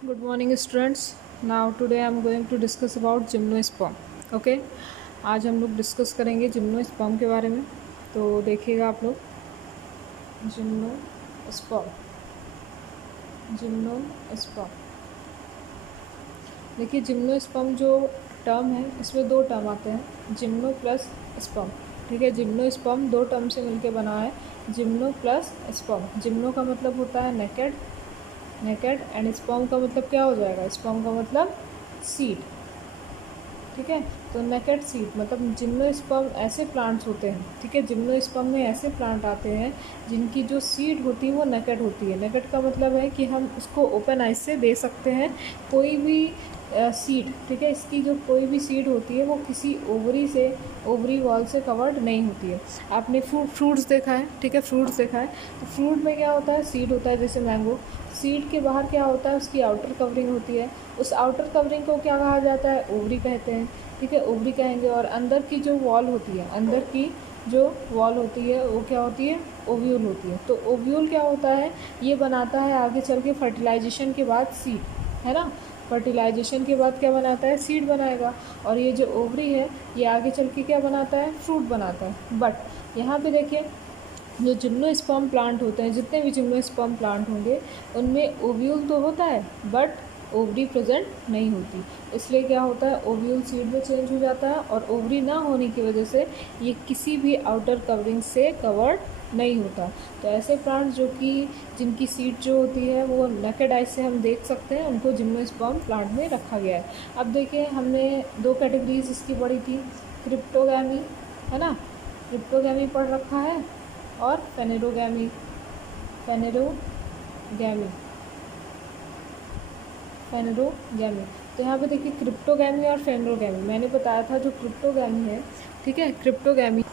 Good morning students. Now today I am going to discuss about gymnosperm. Okay आज हम लोग discuss करेंगे gymnosperm के बारे में। तो देखिएगा आप लोग जिम्नोस्पर्म जिम्नोस्पर्म देखिए जिम्नोस्पर्म जो टर्म है इसमें दो टर्म आते हैं, जिम्नो प्लस स्पर्म। ठीक है, जिम्नोस्पर्म दो टर्म से मिलकर बना है, जिम्नो प्लस स्पर्म। जिम्नो का मतलब होता है नेकेड एंड स्पर्म का मतलब क्या हो जाएगा, स्पर्म का मतलब सीड। ठीक है, तो नेकेड सीड मतलब जिम्नोस्पर्म ऐसे प्लांट्स होते हैं। ठीक है, जिम्नोस्पर्म में ऐसे प्लांट आते हैं जिनकी जो सीड होती है वो नेकेड होती है। नेकेड का मतलब है कि हम उसको ओपन आइज से दे सकते हैं कोई भी सीड। ठीक है, इसकी जो कोई भी सीड होती है वो किसी ओवरी वॉल से कवर्ड नहीं होती है। आपने फ्रूट्स देखा है, ठीक है, फ्रूट्स देखा है, तो फ्रूट में क्या होता है, सीड होता है, जैसे मैंगो। सीड के बाहर क्या होता है, उसकी आउटर कवरिंग होती है। उस आउटर कवरिंग को क्या कहा जाता है, ओवरी कहते हैं। ठीक है, ओवरी कहेंगे। और अंदर की जो वॉल होती है, अंदर की जो वॉल होती है वो क्या होती है, ओव्यूल होती है। तो ओव्यूल क्या होता है, ये बनाता है आगे चल के फर्टिलाइजेशन के बाद सीड, है ना। फर्टिलाइजेशन के बाद क्या बनाता है, सीड बनाएगा। और ये जो ओवरी है ये आगे चल के क्या बनाता है, फ्रूट बनाता है। बट यहाँ पे देखिए जो जिम्नोस्पर्म प्लांट होते हैं, जितने भी जिम्नोस्पर्म प्लांट होंगे उनमें ओव्यूल तो होता है बट ओवरी प्रेजेंट नहीं होती। इसलिए क्या होता है, ओव्यूल सीड में चेंज हो जाता है और ओवरी ना होने की वजह से ये किसी भी आउटर कवरिंग से कवर्ड नहीं होता। तो ऐसे प्लांट जो कि जिनकी सीड जो होती है वो नेकेड आई से हम देख सकते हैं, उनको जिम्नोस्पर्म प्लांट में रखा गया है। अब देखिए हमने दो कैटेगरीज इसकी पढ़ी थी, क्रिप्टोगैमी, है ना, क्रिप्टोगैमी पढ़ रखा है, और फेनेरोगैमी फेनेरोगैमी फेनेरोगैमी। तो यहाँ पे देखिए क्रिप्टोगैमी और फेनेरोगैमी, मैंने बताया था जो क्रिप्टोगैमी है, ठीक है, क्रिप्टोगैमी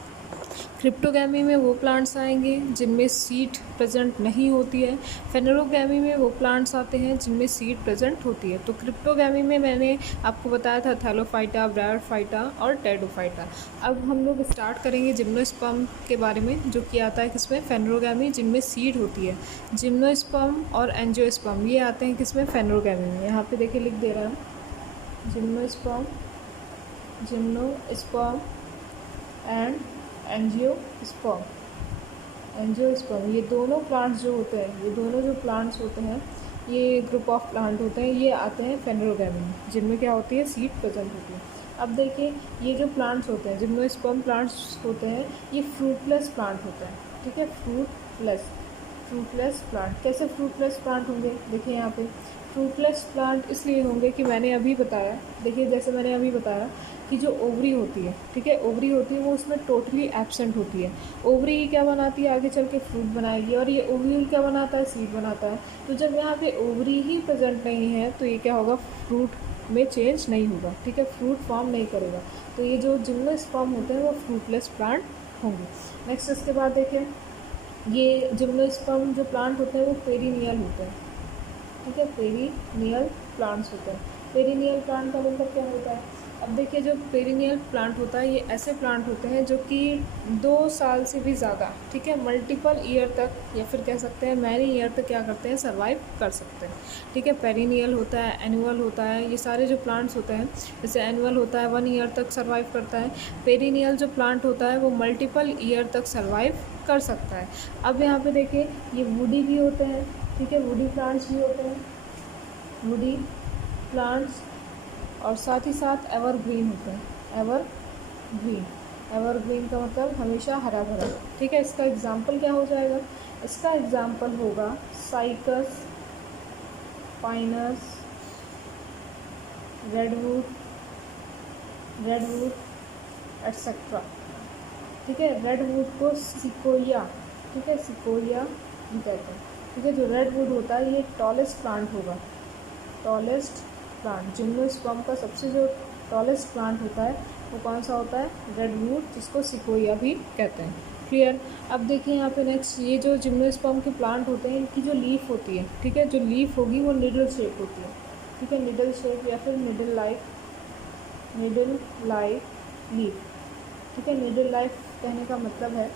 में वो प्लांट्स आएंगे जिनमें सीड प्रेजेंट नहीं होती है। फेनेरोगैमी में वो प्लांट्स आते हैं जिनमें सीड प्रेजेंट होती है। तो क्रिप्टोगैमी में मैंने आपको बताया था थैलोफाइटा, ब्रायोफाइटा और टेडोफाइटा। अब हम लोग स्टार्ट करेंगे जिम्नोस्पर्म के बारे में, जो कि आता है किसमें, फेनेरोगैमी, जिनमें सीड होती है। जिम्नोस्पर्म और एंजियोस्पर्म ये आते हैं किसमें, फेनेरोगैमी में। यहाँ पे देखिए लिख दे रहा हूँ, जिम्नोस्पर्म एंड एंजियोस्पर्म ये दोनों प्लांट्स जो होते हैं, ये दोनों जो प्लांट्स होते हैं, ये ग्रुप ऑफ प्लांट होते हैं, ये आते हैं फेनेरोगैमी में, जिनमें क्या होती है, सीड प्रेजेंट होती है। अब देखिए ये जो प्लांट्स होते हैं, जिम्नोस्पर्म प्लांट्स होते हैं, ये फ्रूटलेस प्लांट होते हैं। ठीक है, फ्रूटलेस प्लांट। कैसे फ्रूटलेस प्लांट होंगे, देखिए यहाँ पे फ्रूटलेस प्लांट इसलिए होंगे कि मैंने अभी बताया, देखिए जैसे मैंने अभी बताया कि जो ओवरी होती है, ठीक है, ओवरी होती है वो उसमें टोटली एब्सेंट होती है। ओवरी ही क्या बनाती है, आगे चल के फ्रूट बनाएगी, और ये ओव्यूल क्या बनाता है, सीड बनाता है। तो जब यहाँ पे ओवरी ही प्रेजेंट नहीं है तो ये क्या होगा, फ्रूट में चेंज नहीं होगा। ठीक है, फ्रूट फॉर्म नहीं करेगा। तो ये जो जिम्नोस्पर्म होते हैं वो फ्रूटलेस प्लांट होंगे। नेक्स्ट इसके बाद देखें, ये जिम्नोस्पर्म जो प्लांट होते हैं वो पेरिनियल होते हैं। ठीक है, पेरिनियल प्लांट्स होते हैं। पेरिनियल प्लांट का मतलब क्या होता है, अब देखिए जो पेरिनियल प्लांट होता है ये ऐसे प्लांट होते हैं जो कि 2 साल से भी ज़्यादा, ठीक है, मल्टीपल ईयर तक या फिर कह सकते हैं मैनी ईयर तक क्या करते हैं, सर्वाइव कर सकते हैं। ठीक है, पेरिनियल होता है, एनुअल होता है, ये सारे जो प्लांट्स होते हैं, जैसे एनुअल होता है 1 ईयर तक सर्वाइव करता है, पेरिनियल जो प्लांट होता है वो मल्टीपल ईयर तक सर्वाइव कर सकता है। अब यहाँ पे देखिए ये वुडी भी होते हैं, ठीक है, वुडी प्लांट्स भी होते हैं, वुडी प्लांट्स, और साथ ही साथ एवरग्रीन होते हैं, एवरग्रीन का मतलब हमेशा हरा भरा। ठीक है, इसका एग्जाम्पल क्या हो जाएगा, इसका एग्जाम्पल होगा साइकस, पाइनस, रेडवुड एट्सेट्रा। ठीक है, रेडवुड को सिकोया, ठीक है, सिकोया भी कहते हैं। ठीक है, जो रेडवुड होता है ये टॉलेस्ट प्लांट होगा, टॉलेस्ट प्लांट। जिम्नोस्पर्म का सबसे जो टॉलेस्ट प्लांट होता है वो कौन सा होता है, रेडवुड, जिसको सिकोया भी कहते हैं। क्लियर। अब देखिए यहाँ पे नेक्स्ट, ये जो जिम्नोस्पर्म के प्लांट होते हैं इनकी जो लीफ होती है, ठीक है, जो लीफ होगी वो निडल शेप होती है। ठीक है, निडल शेप या फिर निडल लाइक लीफ। ठीक है, निडल लाइक कहने का मतलब है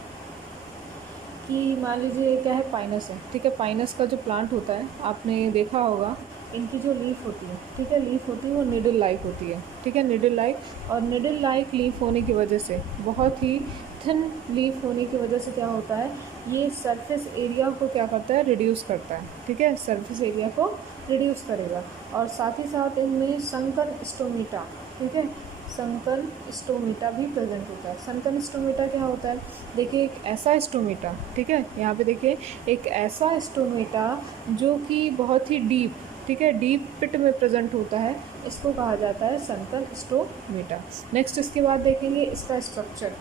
कि मान लीजिए क्या है, पाइनस है। ठीक है, पाइनस का जो प्लांट होता है आपने देखा होगा इनकी जो लीफ होती है, ठीक है, लीफ होती है वो निडल लाइक होती है, ठीक है, निडल लाइक। और निडल लाइक लीफ होने की वजह से, बहुत ही थिन लीफ होने की वजह से क्या होता है, ये सरफेस एरिया को क्या करता है, रिड्यूस करता है, ठीक है, सरफेस एरिया को रिड्यूस करेगा। और साथ ही साथ इनमें संकन स्टोमेटा, ठीक है, संकन स्टोमेटा भी प्रेजेंट होता है। संकन स्टोमेटा क्या होता है, देखिए एक ऐसा स्टोमेटा, ठीक है, यहाँ पे देखिए एक ऐसा स्टोमेटा जो कि बहुत ही डीप, ठीक है, डीप पिट में प्रेजेंट होता है, इसको कहा जाता है संकन स्टोमेटा। नेक्स्ट इसके बाद देखेंगे इसका स्ट्रक्चर,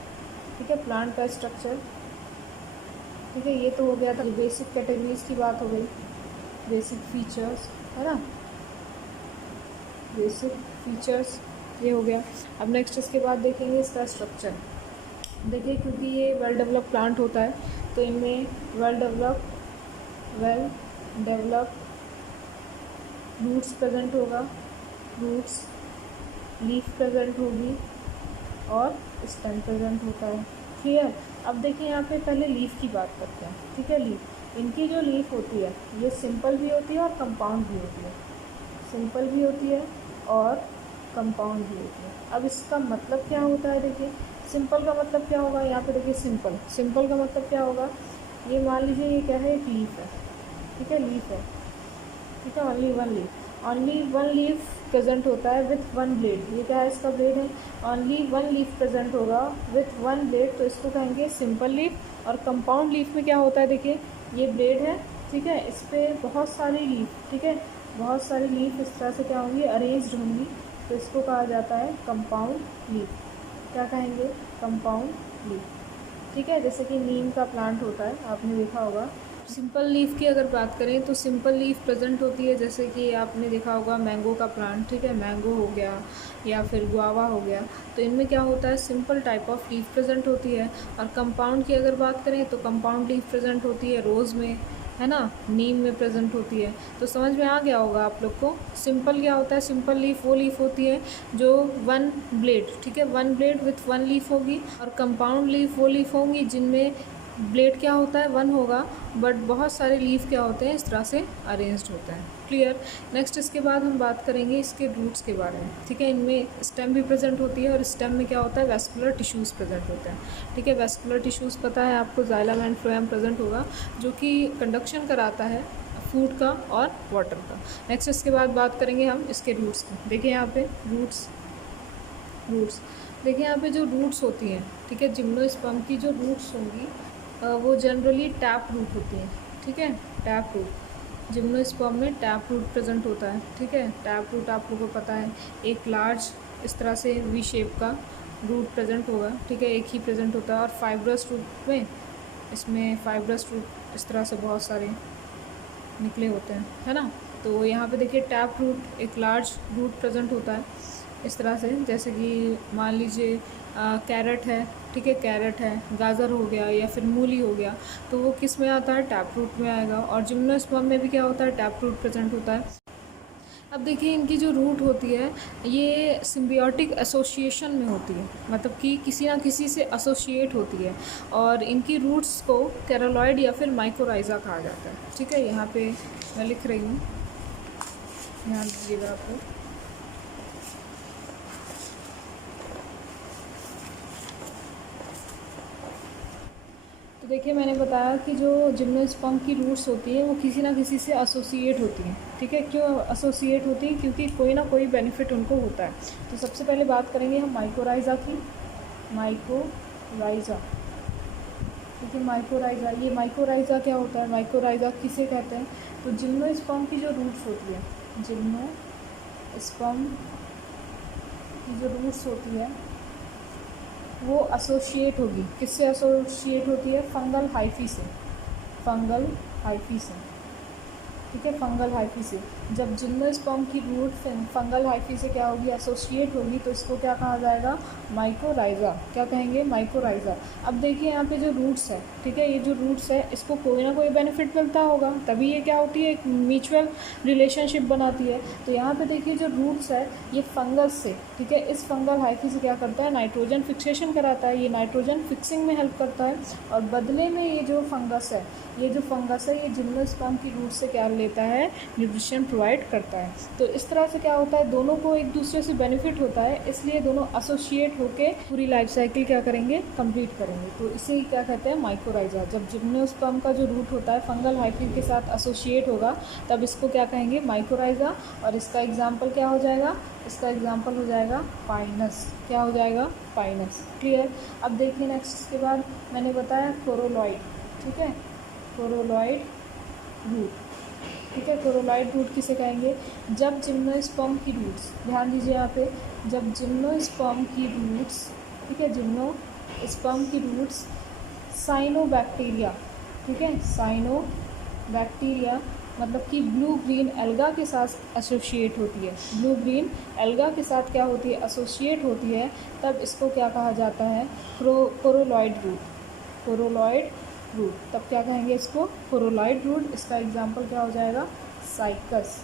ठीक है, प्लांट का स्ट्रक्चर, ठीक है, ये तो हो गया था बेसिक कैटेगरीज की बात हो गई, बेसिक फीचर्स, है ना, बेसिक फीचर्स ये हो गया। अब नेक्स्ट इसके बाद देखेंगे इसका स्ट्रक्चर। देखिए क्योंकि ये वेल डेवलप प्लांट होता है तो इनमें वेल डेवलप रूट्स प्रेजेंट होगा, रूट्स, लीफ प्रेजेंट होगी और स्टेम प्रेजेंट होता है। क्लियर। अब देखिए यहाँ पे पहले लीफ की बात करते हैं, ठीक है। लीफ, इनकी जो लीफ होती है ये सिंपल भी होती है और कंपाउंड भी होती है, सिंपल भी होती है और कंपाउंड भी होती है। अब इसका मतलब क्या होता है, देखिए सिंपल का मतलब क्या होगा, यहाँ पे देखिए सिंपल का मतलब क्या होगा, ये मान लीजिए ये क्या है, एक लीफ है, ठीक है, लीफ है, ठीक है, ओनली वन लीफ प्रेजेंट होता है विथ वन ब्लेड। ये क्या है, इसका ब्लेड है, ओनली वन लीफ प्रेजेंट होगा विथ वन ब्लेड, तो इसको कहेंगे सिंपल लीफ। और कंपाउंड लीफ में क्या होता है, देखिए ये ब्लेड है, ठीक है, इस पर बहुत सारी लीफ, ठीक है, बहुत सारी लीफ इस तरह से क्या होंगी, अरेंज्ड होंगी, तो इसको कहा जाता है कंपाउंड लीफ। क्या कहेंगे, कंपाउंड लीफ, ठीक है। जैसे कि नीम का प्लांट होता है, आपने देखा होगा। सिंपल लीफ की अगर बात करें तो सिंपल लीफ प्रेजेंट होती है, जैसे कि आपने देखा होगा मैंगो का प्लांट, ठीक है, मैंगो हो गया या फिर गुआवा हो गया, तो इनमें क्या होता है, simple type of leaf present होती है। और कंपाउंड की अगर बात करें तो कंपाउंड लीफ प्रेजेंट होती है रोज़ में, है ना, नीम में प्रेजेंट होती है। तो समझ में आ गया होगा आप लोग को। सिंपल क्या होता है, सिंपल लीफ वो लीफ होती है जो वन ब्लेड, ठीक है, one blade with one leaf होगी। और कंपाउंड लीफ वो लीफ होंगी जिनमें ब्लेड क्या होता है, वन होगा, बट बहुत सारे लीफ क्या होते हैं, इस तरह से अरेंज्ड होते हैं। क्लियर। नेक्स्ट इसके बाद हम बात करेंगे इसके रूट्स के बारे में, ठीक है। इनमें स्टेम भी प्रेजेंट होती है और स्टेम में क्या होता है, वेस्कुलर टिश्यूज़ प्रेजेंट होते हैं, ठीक है। वेस्कुलर टिश्यूज़ पता है आपको, जाइलम एंड फ्लोएम प्रेजेंट होगा जो कि कंडक्शन कराता है फूड का और वाटर का। नेक्स्ट इसके बाद बात करेंगे हम इसके रूट्स की। देखिए यहाँ पे रूट्स देखिए यहाँ पे जो रूट्स होती हैं, ठीक है, जिम्नोस्पर्म की जो रूट्स होंगी वो जनरली टैप रूट होती हैं, ठीक है, टैप रूट। जिम्नोस्पर्म में टैप रूट प्रेजेंट होता है, ठीक है। टैप रूट आप लोगों को पता है, एक लार्ज इस तरह से वी शेप का रूट प्रेजेंट होगा, ठीक है, एक ही प्रेजेंट होता है। और फाइब्रस रूट में, इसमें फाइब्रस रूट इस तरह से बहुत सारे निकले होते हैं, है ना। तो यहाँ पे देखिए टैप रूट, एक लार्ज रूट प्रेजेंट होता है इस तरह से, जैसे कि मान लीजिए कैरेट है, ठीक है, कैरेट है, गाजर हो गया या फिर मूली हो गया, तो वो किस में आता है, टैप रूट में आएगा। और जिम्नोस्पर्म में भी क्या होता है, टैप रूट प्रेजेंट होता है। अब देखिए इनकी जो रूट होती है ये सिम्बियोटिक एसोसिएशन में होती है, मतलब कि किसी ना किसी से एसोसिएट होती है। और इनकी रूट्स को कैरोलॉइड या फिर माइकोराइजा कहा जाता है, ठीक है। यहाँ पे मैं लिख रही हूँ, ध्यान दीजिएगा आप लोग। देखिए मैंने बताया कि जो जिम्नोस्पर्म की रूट्स होती है वो किसी ना किसी से एसोसिएट होती हैं, ठीक है। क्यों एसोसिएट होती है, क्योंकि कोई ना कोई बेनिफिट उनको होता है। तो सबसे पहले बात करेंगे हम माइकोराइजा की। माइकोराइजा, ठीक है, माइकोराइजा। ये माइकोराइजा क्या होता है, माइकोराइजा किसे कहते हैं, तो जिम्नोस्पर्म की जो रूट्स होती है, जिम्नोस्पर्म की जो रूट्स होती है वो एसोसिएट होगी, किससे एसोसिएट होती है, फंगल हाइफी से, फंगल हाइफी से, ठीक है, फंगल हाइफी से। जब जिम्नोस्पर्म की रूट फंगल हाइफी से क्या होगी, एसोसिएट होगी, तो इसको क्या कहा जाएगा, माइकोराइजा। क्या कहेंगे, माइकोराइजा। अब देखिए यहाँ पे जो रूट्स है, ठीक है, ये जो रूट्स है इसको कोई ना कोई बेनिफिट मिलता होगा, तभी ये क्या होती है, एक म्यूचुअल रिलेशनशिप बनाती है। तो यहाँ पे देखिए जो रूट्स है ये फंगस से, ठीक है, इस फंगल हाइफी से क्या करता है, नाइट्रोजन फिक्सेशन कराता है, ये नाइट्रोजन फिक्सिंग में हेल्प करता है। और बदले में ये जो फंगस है, ये जिम्नोस्पर्म की रूट से क्या लेता है, न्यूट्रिशन प्रोवाइड करता है। तो इस तरह से क्या होता है, दोनों को एक दूसरे से बेनिफिट होता है, इसलिए दोनों एसोसिएट होकर पूरी लाइफ साइकिल क्या करेंगे, कंप्लीट करेंगे। तो इसे ही क्या कहते हैं, माइकोराइजा। जब जिम्नोस्पर्म का जो रूट होता है फंगल हाइफी के साथ एसोसिएट होगा तब इसको क्या कहेंगे, माइकोराइजा। और इसका एग्जाम्पल क्या हो जाएगा, इसका एग्जाम्पल हो जाएगा पाइनस। क्या हो जाएगा, पाइनस। क्लियर। अब देखिए नेक्स्ट, इसके बाद मैंने बताया कोरोलॉइड। ठीक है, कोरोलॉइड रूट। ठीक है, कोरोलॉइड रूट किसे कहेंगे, जब जिम्नोस्पर्म की रूट्स, ध्यान दीजिए यहाँ पे, जब जिम्नोस्पर्म की रूट्स, ठीक है, जिम्नोस्पर्म की रूट्स साइनोबैक्टीरिया, ठीक है, साइनोबैक्टीरिया मतलब कि ब्लू ग्रीन एल्गा के साथ एसोसिएट होती है, ब्लू ग्रीन एल्गा के साथ क्या होती है, एसोसिएट होती है, तब इसको क्या कहा जाता है, कोरोलॉइड रूट। कोरोलॉइड रूट, तब क्या कहेंगे इसको, कोरोलॉइड रूट। इसका एग्जांपल क्या हो जाएगा, साइकस।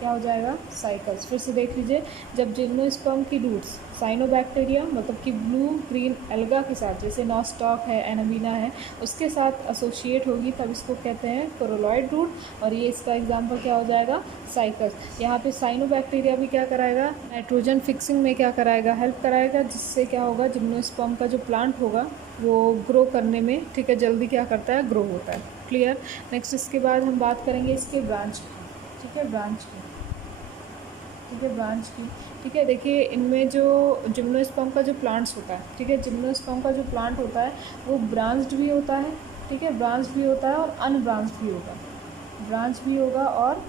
क्या हो जाएगा, साइकस। फिर से देख लीजिए, जब जिम्नोस्पर्म की रूट्स साइनोबैक्टीरिया मतलब कि ब्लू ग्रीन एल्गा के साथ, जैसे नॉस्टॉक है, एनामीना है, उसके साथ एसोसिएट होगी तब इसको कहते हैं कोरोलॉइड रूट। और ये इसका एग्जांपल क्या हो जाएगा, साइकस। यहाँ पे साइनोबैक्टीरिया भी क्या कराएगा, नाइट्रोजन फिक्सिंग में क्या कराएगा, हेल्प कराएगा, जिससे क्या होगा, जिम्नोस्पर्म का जो प्लांट होगा वो ग्रो करने में, ठीक है, जल्दी क्या करता है, ग्रो होता है। क्लियर। नेक्स्ट इसके बाद हम बात करेंगे इसके ब्रांच की। ठीक है, ब्रांच की, ठीक है, ब्रांच की। ठीक है, देखिए इनमें जो जिम्नोस्पर्म का जो प्लांट्स होता है, ठीक है, जिम्नोस्पर्म का जो प्लांट होता है वो ब्रांच्ड भी होता है, ठीक है, ब्रांच भी होता है और अनब्रांच्ड भी होगा, ब्रांच भी होगा और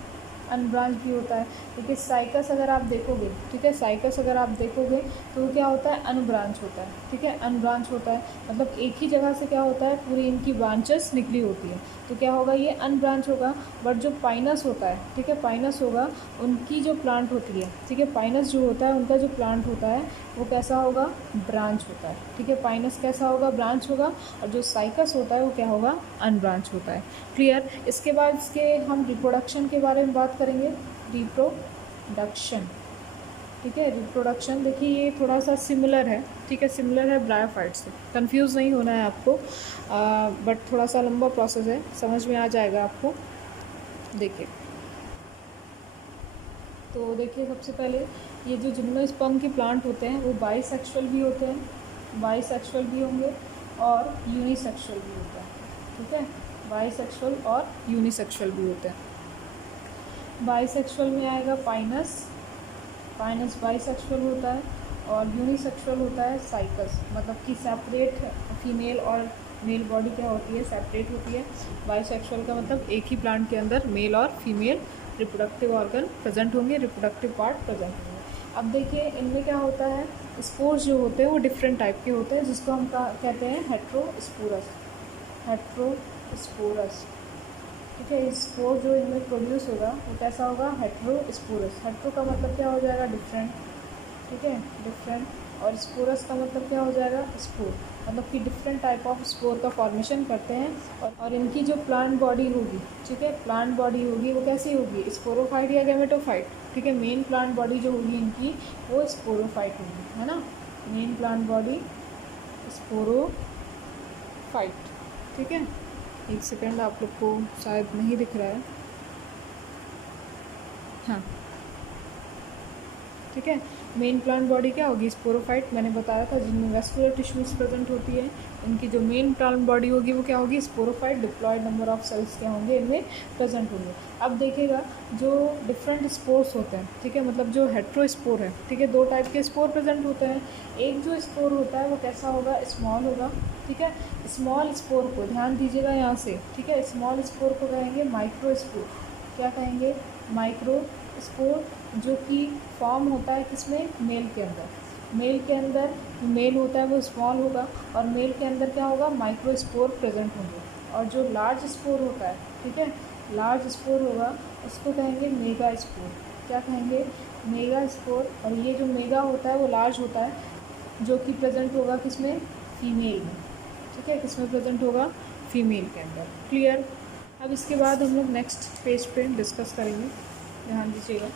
अनब्रांच भी होता है। देखिए साइकस अगर आप देखोगे, ठीक है, साइकस अगर आप देखोगे तो वो क्या होता है, अनब्रांच होता है। ठीक है, अनब्रांच होता है मतलब एक ही जगह से क्या होता है, पूरी इनकी ब्रांचेस निकली होती है, तो क्या होगा, ये अनब्रांच होगा। बट जो पाइनस होता है, ठीक है, पाइनस होगा, उनकी जो प्लांट होती है, ठीक है, पाइनस जो होता है उनका जो प्लांट होता है वो कैसा होगा, ब्रांच होता है। ठीक है, पाइनस कैसा होगा, ब्रांच होगा, और जो साइकस होता है वो क्या होगा, अनब्रांच होता है। क्लियर। इसके बाद इसके हम रिप्रोडक्शन के बारे में बात करेंगे, रिप्रोडक्शन। ठीक है, रिप्रोडक्शन देखिए ये थोड़ा सा सिमिलर है, ठीक है, सिमिलर है ब्रायोफाइट से, कंफ्यूज नहीं होना है आपको, बट थोड़ा सा लंबा प्रोसेस है, समझ में आ जाएगा आपको। देखिए, तो देखिए सबसे पहले ये जो जिम्नोस्पर्म के प्लांट होते हैं वो बाइसेक्सुअल भी होते हैं, बाइसेक्सुअल भी होंगे और यूनिसेक्सुअल भी होता है। ठीक है, बाइसेक्सुअल और यूनिसेक्सुअल भी होते हैं। बाइसेक्सुअल में आएगा पाइनस, पाइनस बाइसेक्सुअल होता है, और यूनिसेक्सुअल होता है साइकस, मतलब कि सेपरेट फीमेल और मेल बॉडी क्या होती है, सेपरेट होती है। बाइसेक्सुअल का मतलब एक ही प्लांट के अंदर मेल और फीमेल रिप्रोडक्टिव ऑर्गन प्रेजेंट होंगे, रिप्रोडक्टिव पार्ट प्रेजेंट होंगे। अब देखिए इनमें क्या होता है, स्पोर्स जो होते हैं वो डिफरेंट टाइप के होते हैं, जिसको हम कहते हैं हेट्रोस्पोरस, हेट्रोस्पोरस। ठीक है, स्पोर जो इनमें प्रोड्यूस होगा वो कैसा होगा, हेट्रोस्पोरस। हेट्रो का मतलब क्या हो जाएगा, डिफरेंट, ठीक है, डिफरेंट, और स्पोरस का मतलब क्या हो जाएगा, स्पोर, मतलब कि डिफरेंट टाइप ऑफ स्पोर का फॉर्मेशन करते हैं। और इनकी जो प्लांट बॉडी होगी, ठीक है, प्लांट बॉडी होगी वो कैसी होगी, स्पोरोफाइट या गैमेटोफाइट। ठीक है, मेन प्लांट बॉडी जो होगी इनकी वो स्पोरोफाइट होगी, है ना, मेन प्लांट बॉडी स्पोरोफाइट। ठीक है, एक सेकेंड, आप लोग को शायद नहीं दिख रहा है, हाँ, ठीक है, मेन प्लांट बॉडी क्या होगी, स्पोरोफाइट, मैंने बताया था, जिनमें वेस्कुलर टिश्यूज़ प्रेजेंट होती है, इनकी जो मेन प्लांट बॉडी होगी वो क्या होगी, sporophyte. Diploid number of cells क्या होंगे इनमें प्रेजेंट होंगे। अब देखिएगा जो डिफरेंट स्पोर्स होते हैं, ठीक है, मतलब जो हेट्रोस्पोर है, ठीक है, दो टाइप के स्पोर प्रेजेंट होते हैं। एक जो स्पोर होता है वो कैसा होगा, स्मॉल होगा। ठीक है, स्मॉल स्पोर को ध्यान दीजिएगा यहाँ से, ठीक है, स्मॉल स्पोर को कहेंगे माइक्रोस्पोर। क्या कहेंगे, माइक्रोस्पोर, जो कि फॉर्म होता है किसमें, मेल के अंदर। मेल के अंदर मेल होता है वो स्मॉल होगा, और मेल के अंदर क्या होगा, माइक्रोस्पोर प्रेजेंट होंगे। और जो लार्ज स्पोर होता है, ठीक है, लार्ज स्पोर होगा उसको कहेंगे मेगा स्पोर। क्या कहेंगे, मेगा स्पोर। और ये जो मेगा होता है वो लार्ज होता है, जो कि प्रेजेंट होगा किसमें, फीमेल में। ठीक है, किसमें प्रेजेंट होगा, फीमेल के अंदर। क्लियर। अब इसके बाद हम लोग नेक्स्ट पेज पे डिस्कस करेंगे, ध्यान दीजिएगा।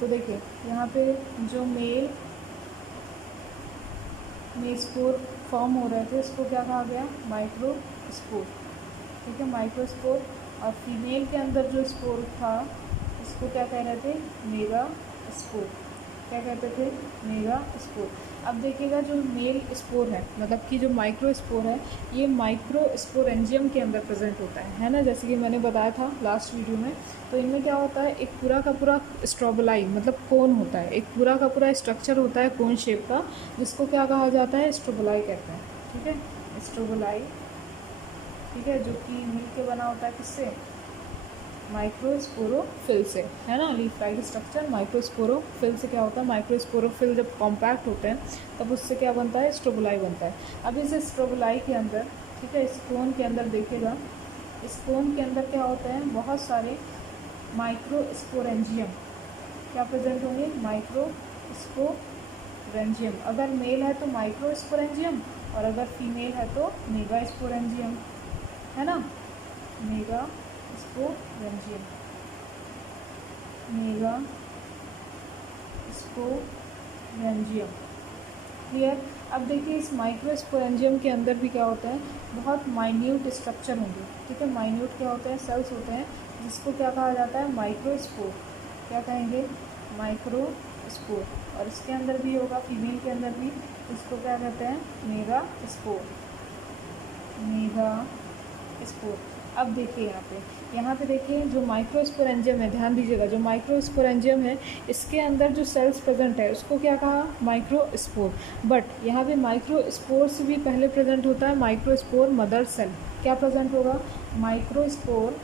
तो देखिए यहाँ पे जो मेल में स्पोर फॉर्म हो रहे थे इसको क्या कहा गया, माइक्रोस्पोर। ठीक है, माइक्रोस्पोर। और फीमेल के अंदर जो स्पोर था इसको क्या कह रहे थे, मेगा स्पोर। क्या कहते थे, मेगा स्पोर। अब देखिएगा जो मेल स्पोर है, मतलब कि जो माइक्रो स्पोर है, ये माइक्रो स्पोरेंजियम के अंदर प्रेजेंट होता है ना, जैसे कि मैंने बताया था लास्ट वीडियो में। तो इनमें क्या होता है, एक पूरा का पूरा स्ट्रोबलाई मतलब कोन होता है, एक पूरा का पूरा स्ट्रक्चर होता है कोन शेप का, जिसको क्या कहा जाता है, स्ट्रोबलाई कहते हैं। ठीक है, स्ट्रोबलाई। ठीक है, जो कि मिल के बना होता है किससे, माइक्रोस्पोरोफिल से, है ना। लीफ लाइक स्ट्रक्चर माइक्रोस्पोरोफिल से क्या होता है, माइक्रोस्पोरोफिल जब कॉम्पैक्ट होते हैं तब उससे क्या बनता है, स्ट्रोबलाई बनता है। अब इस स्ट्रोबलाई के अंदर, ठीक है, इस कोन के अंदर देखिएगा, इस कोन के अंदर क्या होते हैं, बहुत सारे माइक्रोस्पोरेंजियम क्या प्रेजेंट होंगे, माइक्रोस्पोरेंजियम। अगर मेल है तो माइक्रोस्पोरेंजियम, और अगर फीमेल है तो मेगा स्पोरेंजियम, है ना, mega sporangium, mega sporangium. Clear. अब देखिए इस माइक्रोस्पोरेंजियम के अंदर भी क्या होता है, बहुत माइन्यूट स्ट्रक्चर होंगे। ठीक है, माइन्यूट क्या होते हैं, सेल्स होते हैं, जिसको क्या कहा जाता है, माइक्रोस्पोर। क्या कहेंगे, माइक्रोस्पोर। और इसके अंदर भी होगा, फीमेल के अंदर भी, इसको क्या कहते हैं, मेगा स्पोर, मेगा स्पोर। अब देखिए यहाँ पे देखिए जो माइक्रोस्पोरेंजियम है, ध्यान दीजिएगा, जो माइक्रोस्पोरेंजियम है इसके अंदर जो सेल्स प्रेजेंट है उसको क्या कहा, माइक्रोस्पोर। बट यहाँ पे माइक्रोस्पोर से भी पहले प्रेजेंट होता है माइक्रोस्पोर मदर सेल। क्या प्रेजेंट होगा, माइक्रोस्पोर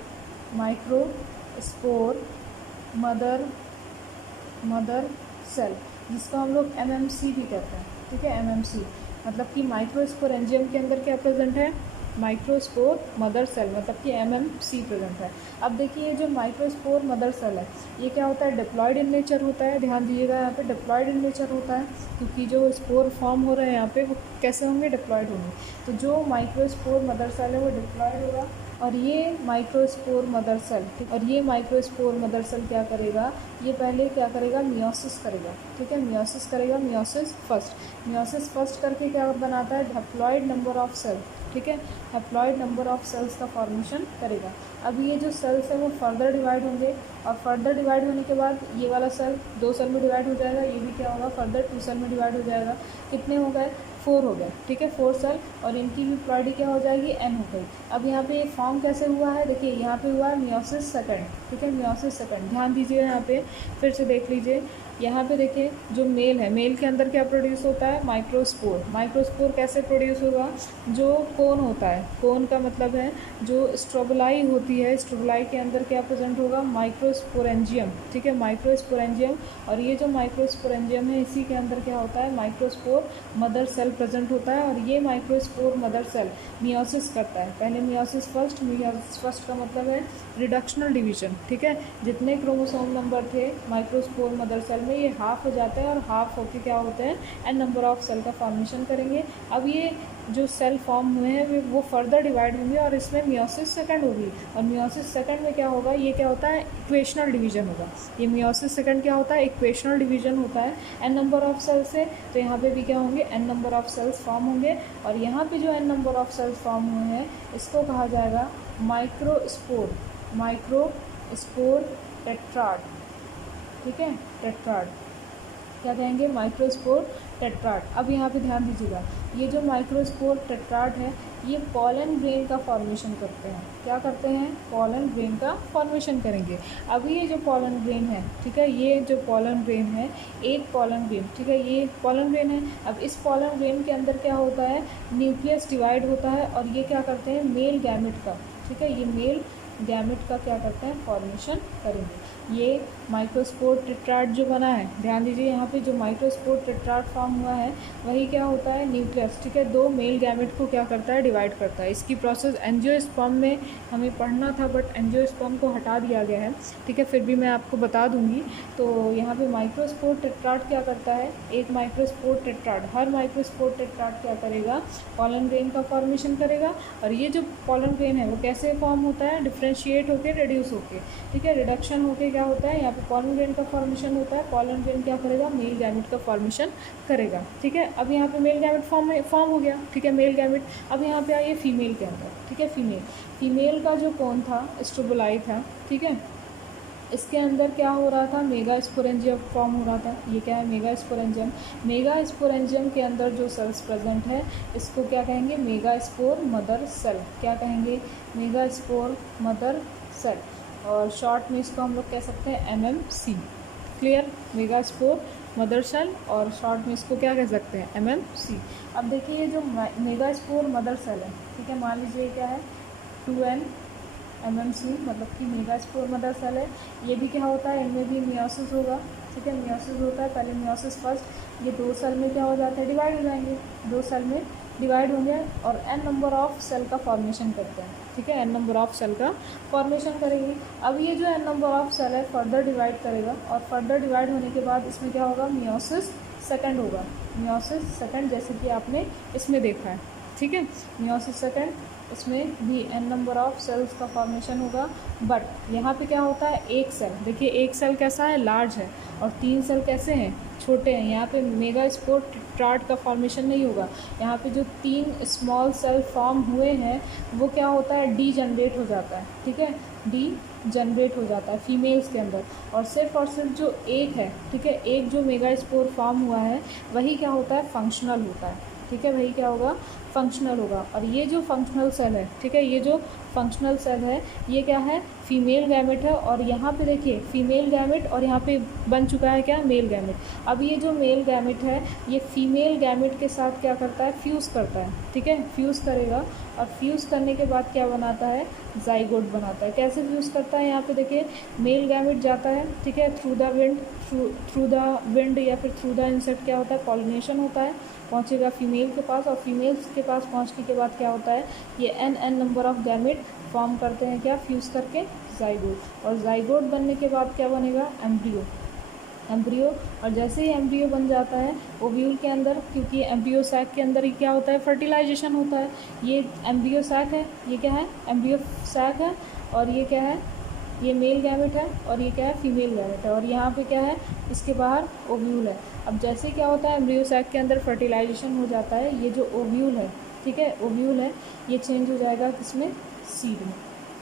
मदर सेल, जिसको हम लोग MMC भी कहते हैं। ठीक है, MMC मतलब कि माइक्रोस्पोरेंजियम के अंदर क्या प्रेजेंट है, माइक्रोस्पोर मदर सेल, मतलब कि MMC प्रेजेंट है। अब देखिए ये जो माइक्रोस्पोर मदर सेल है ये क्या होता है, डिप्लॉयड इन नेचर होता है। ध्यान दीजिएगा यहाँ पे डिप्लॉयड इन नेचर होता है, क्योंकि जो स्पोर फॉर्म हो रहे हैं यहाँ पे वो कैसे होंगे, डिप्लॉयड होंगे। तो जो माइक्रोस्पोर मदर सेल है वो डिप्लॉयड होगा, और ये माइक्रोस्पोर मदर सेल, और ये माइक्रोस्पोर मदर सेल क्या करेगा, ये पहले क्या करेगा, मियोसिस करेगा। ठीक है, मियोसिस करेगा, मियोसिस फर्स्ट करके क्या बनाता है, हैप्लॉयड नंबर ऑफ सेल। ठीक है, हैप्लॉयड नंबर ऑफ सेल्स का फॉर्मेशन करेगा। अब ये जो सेल्स है वो फर्दर डिवाइड होंगे, और फर्दर डिवाइड होने के बाद ये वाला सेल 2 सेल में डिवाइड हो जाएगा, ये भी क्या होगा, फर्दर 2 सेल में डिवाइड हो जाएगा। कितने हो गए, 4 हो गए। ठीक है, 4 सेल, और इनकी भी प्लॉइडी क्या हो जाएगी, N हो गई। अब यहाँ पे फॉर्म कैसे हुआ है, देखिए यहाँ पे हुआ है मियोसिस सेकंड। ठीक है, मियोसिस सेकंड, ध्यान दीजिए यहाँ पे, फिर से देख लीजिए। यहाँ पे देखिए जो मेल है, मेल के अंदर क्या प्रोड्यूस होता है, माइक्रोस्पोर। माइक्रोस्पोर कैसे प्रोड्यूस होगा, जो कोन होता है, कोन का मतलब है जो स्ट्रोबलाई होती है, स्ट्रोबलाई के अंदर क्या प्रेजेंट होगा, माइक्रोस्पोरेंजियम। ठीक है, माइक्रोस्पोरेंजियम, और ये जो माइक्रोस्पोरेंजियम है इसी के अंदर क्या होता है, माइक्रोस्पोर मदर सेल प्रेजेंट होता है। और ये माइक्रोस्पोर मदर सेल मियोसिस करता है, पहले मियोसिस फर्स्ट का मतलब है रिडक्शनल डिवीजन। ठीक है, जितने क्रोमोसोम नंबर थे माइक्रोस्पोर मदर सेल में ये हाफ हो जाते हैं, और हाफ होके क्या होते हैं, N नंबर ऑफ सेल का फॉर्मेशन करेंगे। अब ये जो सेल फॉर्म हुए हैं वो फर्दर डिवाइड होंगे, और इसमें मियोसिस सेकंड होगी, और मियोसिस सेकंड में क्या होगा, ये क्या होता है, इक्वेशनल डिवीजन होगा। ये मियोसिस सेकंड क्या होता है, इक्वेशनल डिवीजन होता है N नंबर ऑफ सेल्स से। तो यहाँ पे भी क्या होंगे, N number of cells form होंगे, और यहाँ पे जो N number of cells form हुए हैं इसको कहा जाएगा माइक्रोस्पोर टेट्राड। ठीक है, टेट्राड क्या कहेंगे, माइक्रोस्पोर टेट्राड। अब यहाँ पे ध्यान दीजिएगा, ये जो माइक्रोस्पोर टेट्राड है ये पॉलन ग्रेन का फॉर्मेशन करते हैं। क्या करते हैं, पॉलन ग्रेन का फॉर्मेशन करेंगे। अब ये जो पॉलन ग्रेन है, ठीक है, ये जो पॉलन ग्रेन है, एक पॉलन ग्रेन, ठीक है, ये पॉलन ग्रेन है। अब इस पॉलन ग्रेन के अंदर क्या होता है, न्यूक्लियस डिवाइड होता है, और ये क्या करते हैं, मेल गैमेट का, ठीक है, ये मेल गैमेट का क्या करते हैं, फॉर्मेशन करेंगे। ये माइक्रोस्पोर टेट्राड जो बना है, ध्यान दीजिए यहाँ पे जो माइक्रोस्पोर टेट्राड फॉर्म हुआ है वही क्या होता है, न्यूक्लियस। ठीक है, 2 मेल गैमेट को क्या करता है, डिवाइड करता है। इसकी प्रोसेस एंजियोस्पर्म में हमें पढ़ना था, बट एंजियोस्पर्म को हटा दिया गया है। ठीक है, फिर भी मैं आपको बता दूंगी। तो यहाँ पे माइक्रोस्पोर टेट्राड क्या करता है, एक माइक्रोस्पोर टेट्राड, हर माइक्रोस्पोर टेट्राड क्या करेगा, पॉलन ग्रेन का फॉर्मेशन करेगा। और ये जो पॉलन ग्रेन है वो कैसे फॉर्म होता है, डिफ्रेंशिएट होकर रिड्यूस होके, ठीक है, रिडक्शन होके क्या होता है, यहाँ पे पॉलन ग्रेन का फॉर्मेशन होता है। पॉलन ग्रेन क्या करेगा, मेल गैमेट का फॉर्मेशन करेगा, ठीक है। अब यहाँ पे मेल गैमेट फॉर्म हो गया, ठीक है, मेल गैमेट। अब यहाँ पे आइए फीमेल के अंदर, ठीक है, फीमेल का जो कोन था स्ट्रोबोलाई था, ठीक है, इसके अंदर क्या हो रहा था, मेगा स्पोरेंजियम फॉर्म हो रहा था। ये क्या है, मेगा स्पोरेंजियम। मेगा स्पोरेंजियम के अंदर जो सेल्स प्रेजेंट है इसको क्या कहेंगे, मेगा स्पोर मदर सेल। क्या कहेंगे, मेगा स्पोर मदर सेल, और शॉर्ट में इसको हम लोग कह सकते हैं MMC। Clear, megaspore mother cell, और शॉर्ट में इसको क्या कह सकते हैं, MMC। अब देखिए ये जो मेगा स्पोर मदर सेल है, ठीक है, मान लीजिए क्या है 2N MMC, मतलब कि मेगा स्पोर मदर सेल है। ये भी क्या होता है, इनमें भी मियोसिस होगा, ठीक है, मियोसिस होता है। पहले मियोसिस फर्स्ट, ये 2 सेल में क्या हो जाता है, डिवाइड हो जाएंगे, 2 सेल में डिवाइड होंगे और n नंबर ऑफ सेल का फॉर्मेशन करते हैं, ठीक है, n नंबर ऑफ सेल का फॉर्मेशन करेंगे। अब ये जो n नंबर ऑफ सेल है फर्दर डिवाइड करेगा, और फर्दर डिवाइड होने के बाद इसमें क्या होगा, मियोसिस सेकंड होगा, मियोसिस सेकंड, जैसे कि आपने इसमें देखा है, ठीक है, मियोसिस सेकंड, इसमें भी n नंबर ऑफ सेल्स का फॉर्मेशन होगा। बट यहाँ पे क्या होता है, एक सेल, देखिए एक सेल कैसा है, लार्ज है, और 3 सेल कैसे हैं, छोटे हैं। यहाँ पे मेगा स्पोर ट्राट का फॉर्मेशन नहीं होगा। यहाँ पे जो 3 स्मॉल सेल फॉर्म हुए हैं वो क्या होता है, डी जनरेट हो जाता है, ठीक है, डी जनरेट हो जाता है फीमेल्स के अंदर। और सिर्फ जो एक है, ठीक है, एक जो मेगा स्पोर फॉर्म हुआ है वही क्या होता है, फंक्शनल होता है, ठीक है, वही क्या होगा, फंक्शनल होगा। और ये जो फंक्शनल सेल है, ठीक है, ये जो फंक्शनल सेल है ये क्या है, फीमेल गैमेट है। और यहाँ पे देखिए फीमेल गैमेट, और यहाँ पे बन चुका है क्या, मेल गैमेट। अब ये जो मेल गैमेट है ये फीमेल गैमेट के साथ क्या करता है, फ्यूज़ करता है, ठीक है, फ्यूज़ करेगा, और फ्यूज़ करने के बाद क्या बनाता है, जाइगोट बनाता है। कैसे फ्यूज़ करता है, यहाँ पे देखिए मेल गैमेट जाता है, ठीक है, थ्रू द विंड या फिर थ्रू द इंसेक्ट क्या होता है, पॉलिनेशन होता है, पहुँचेगा फीमेल के पास, और फीमेल्स के पास पहुँचने के बाद क्या होता है, ये n number of gamete form करते हैं, क्या, फ्यूज़ करके जाइगोट। और जाइगोट बनने के बाद क्या बनेगा, एम्ब्रियो। और जैसे ही एम्ब्रियो बन जाता है ओव्यूल के अंदर, क्योंकि एम्ब्रियो सैक के अंदर ही क्या होता है, फर्टिलाइजेशन होता है। ये एम्ब्रियो सैक है, ये क्या है, एम्ब्रियो सैक है, और ये क्या है, ये मेल गैमेट है, और ये क्या है, फीमेल गैमेट है, और यहाँ पे क्या है, इसके बाहर ओव्यूल है। अब जैसे क्या होता है, एम्ब्रियो सैक के अंदर फर्टिलाइजेशन हो जाता है, ये जो ओव्यूल है, ठीक है, ओव्यूल है, ये चेंज हो जाएगा किसमें, सीड में,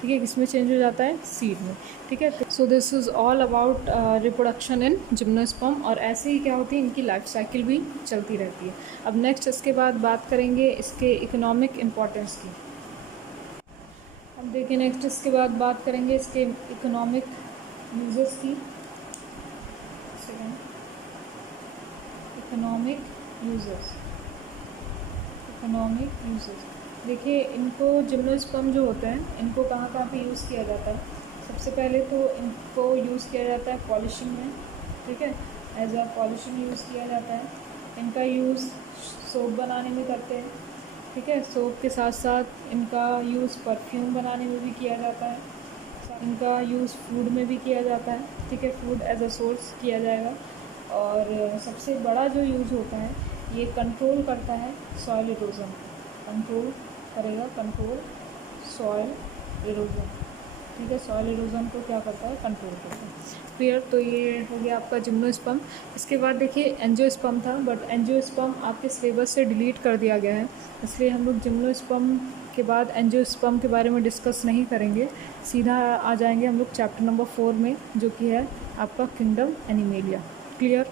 ठीक है, किसमें चेंज हो जाता है, सीड में, ठीक है। So this is all about reproduction in gymnosperm, और ऐसे ही क्या होती है, इनकी लाइफ साइकिल भी चलती रहती है। अब नेक्स्ट इसके बाद बात करेंगे इसके इकोनॉमिक इम्पोर्टेंस की। अब देखिए नेक्स्ट इसके बाद बात करेंगे इसके इकोनॉमिक यूजेस की। इकोनॉमिक यूजेस, देखिए इनको जिम्नोस्पर्म जो होते हैं इनको कहाँ कहाँ पे यूज़ किया जाता है। सबसे पहले तो इनको यूज़ किया जाता है पॉलिशिंग में, ठीक है, एज अ पॉलिशिंग यूज़ किया जाता है। इनका यूज़ सोप बनाने में करते हैं, ठीक है, सोप के साथ साथ इनका यूज़ परफ्यूम बनाने में भी किया जाता है। इनका यूज़ फूड में भी किया जाता है, ठीक है, फूड एज अ सोर्स किया जाएगा। और सबसे बड़ा जो यूज़ होता है ये कंट्रोल करता है soil erosion, control soil erosion, ठीक है, सॉइल इरोजन को क्या करता है, कंट्रोल करता है। क्लियर, तो ये हो गया आपका जिम्नोस्पर्म। इसके बाद देखिए एंजियोस्पर्म था, बट एंजियोस्पर्म आपके सिलेबस से डिलीट कर दिया गया है, इसलिए हम लोग जिम्नोस्पर्म के बाद एंजियोस्पर्म के बारे में डिस्कस नहीं करेंगे। सीधा आ जाएंगे हम लोग चैप्टर नंबर 4 में, जो कि है आपका किंगडम एनिमेलिया। क्लियर।